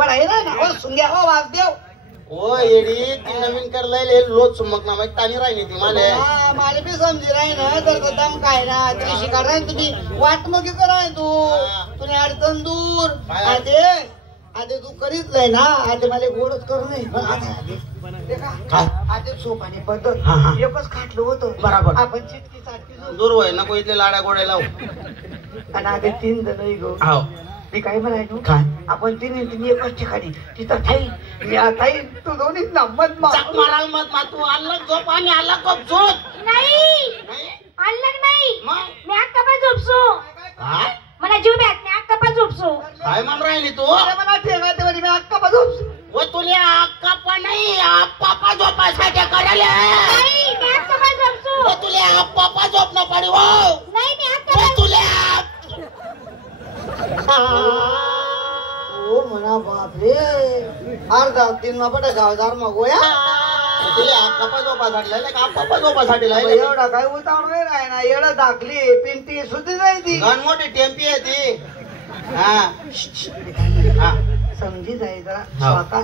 थोडा हे ना हो सुंग्या हो वासदेव ओ येडी ती नवीन करलाय लोट चुमक ना मग तानी राहिली ती मला मला बी समजी राही ना तर दम काय ना तुम्ही शिकार राही तुम्ही वाट मग कराय तू तुने अडचण दूर आधी तू करीत नाही ना आधी मला गोडच कर नाही आधी सोपाने पद्धत एकच खाटलं होतं बरोबर आपण चिटकी चाटकी दूर होय नको इथले लाड्या गोड्या लावू आणि आधी 3 जण गो मी काय म्हणायचो काय आपण तिने एकच ठिकाणी तिथं थाई मी थाई तू दोन्ही मत माराल मत मातू अलग झोप आणि अलग गप झोप नाही अलग नाही मी अक्का पण झोपसो काय मला जीव द्या मी अक्का पण झोपसो काय म्हण राहिली तू मला ठेवा ते मी अक्का पण झोपसो वो तुले अक्का पण नाही पापा झोपायसाठी करायला नाही मी अक्का पण झोपसो वो तुले पापा झोप न पडी हो नाही मी अक्का वो तुले ओ म्हणा बापरे अर्धा 3 मा पडे गावदार मग गोया तुले पापा झोपासाठी का पापा झोपासाठी एवढा काय उतावळ नाही ना एवढं दाखली पिंटी सुद्धा जाय ती गण मोठी टेम्पी आहे ती समजी जाई जरा स्वतः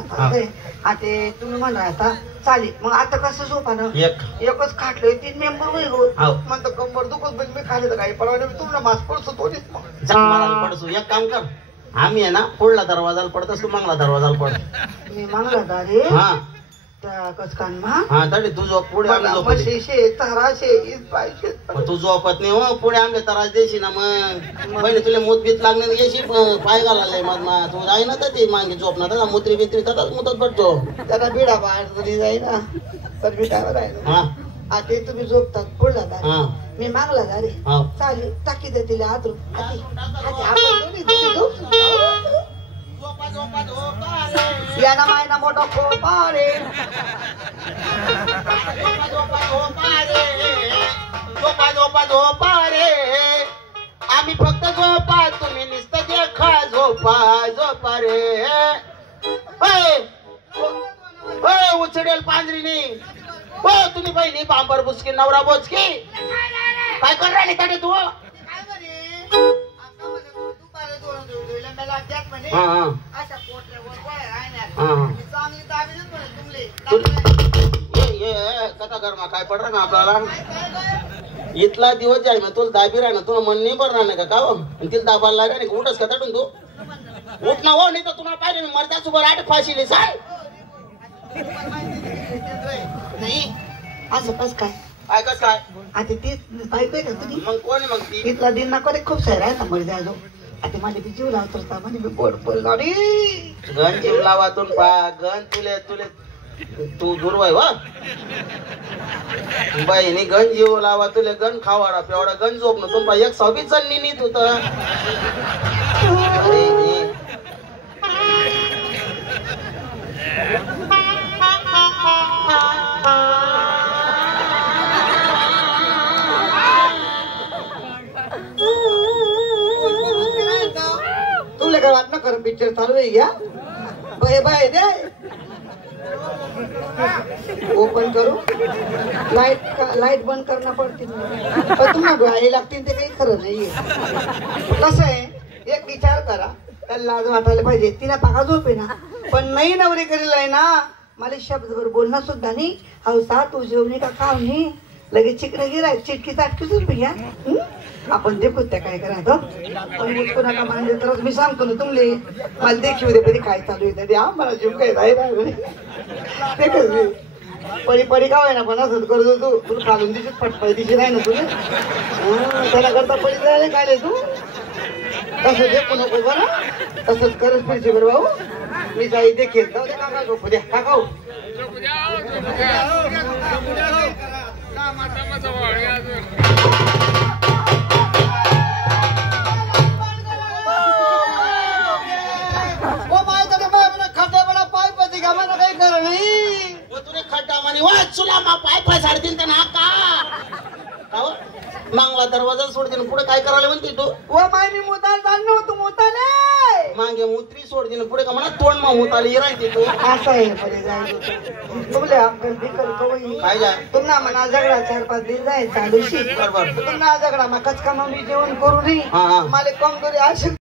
आता तुम्ही म्हणा आता चालेल मग आता कसं झोपानं एकच खाटलोय 3 मेंबर होईल म्हणतो कंबर दुखत मी खाली तर काही पडवा तुम्हाला मास पडतो तोच पडसू एक काम कर आम्ही आहे ना पुढला दरवाजाला पडतस तू मागला दरवाजाला पड मी मागला दारे हा त्या कसकान हा तरी तू झोप पुढे तू झोपत नाही हो पुढे आमच्या त्रास देशी ना मग पहिले तुला मूत बीत लागणार येशी पाय घालायला मग तू जाई ना तर ते मागे झोप ना त्याला मुत्री बित्री तसंच मुतत पडतो त्याला बिडा बाहेर तरी जाई ना तर मी काय राहिलो हा आता तुम्ही झोपतात पुढला दारे मी मागला दारे चालेल टाकी दे तिला आतून याना मायना मोठा खोपा रे झोपा रे आम्ही फक्त झोपा तुम्ही नुसतं देखा झोपा रे उचडेल पांजरीनी हो तुम्ही पहिली बांबर बुचकी नवरा बोचकी काय कर राहिली तडे तू कथा गरमा काय पड ना आपल्याला इथला दिवस जाय मग तुला दाबी राह ना तुला मन नाही भरणार नाही का तिला दाबायला लागला नाही उठस का तटून तू उठ ना हो नाही तर तुम्हाला पाहिजे मी मरताच उभं आठ फाशीली सांग नाही असं कस काय काय कस काय आता तीच पाहिजे का तुम्ही मग कोण आहे मग ती तिथला दिन ना कडे खूप सारा आहे ना मध्ये जायचो आता मला बी जीव लावतो म्हणजे मी गोड बोल गण जीव लावातून पा गण तुले तू दुर्वाय वा बाईनी गण जीव लावा तुले गण खावाडा पेवडा गण झोप न तुम एक 26 जण नीत होत तुला काय वाटणं कर पिक्चर चालू आहे घ्या बाय बाय दे ओपन करू लाईट बंद करना पडते पण तुम्हाला डोळे लागतील ते काही खरं नाहीये कसं आहे एक विचार करा त्याला लाज वाटायला पाहिजे तिला पाका झोप आहे ना पण नाही नवरी करील आहे ना मला शब्दभर बोलणं सुद्धा नाही हौसा तू जेवणी का खाव नाही लगेच चिकन गिराय चिटकी चाटकी झोप घ्या आपण देखू त्या काय करायचं पण कोणाला मानले तरच मी सांगतो ना तुमले मला देखील दे कधी काय चालू आहे द्या मला जीव काय राहिला ते परी परी का ना पण असं करतो तू तुला खालून दिशी फटपाय दिशी नाही ना तुला त्याला करता परी जायला काय तू तसं देखू नको बरं तसंच करच पाहिजे बरं भाऊ मी जाई देखील जाऊ दे काका झोपू द्या काका मागला दरवाजा सोडते पुढे काय करायला म्हणते तू माय मी मोताल जाणं होतो मोताले मागे मुत्री सोडते पुढे का म्हणा तोंड मा मोताले राहते तू असं आहे परे जायचं तुमले अक्कल बिकल कवई काय जाय तुम्हाला म्हणा झगडा 4-5 दिन जाय चालूशी बरोबर तुम्हाला झगडा मग कचका मग मी जेवण करू नये मला कम करू अशी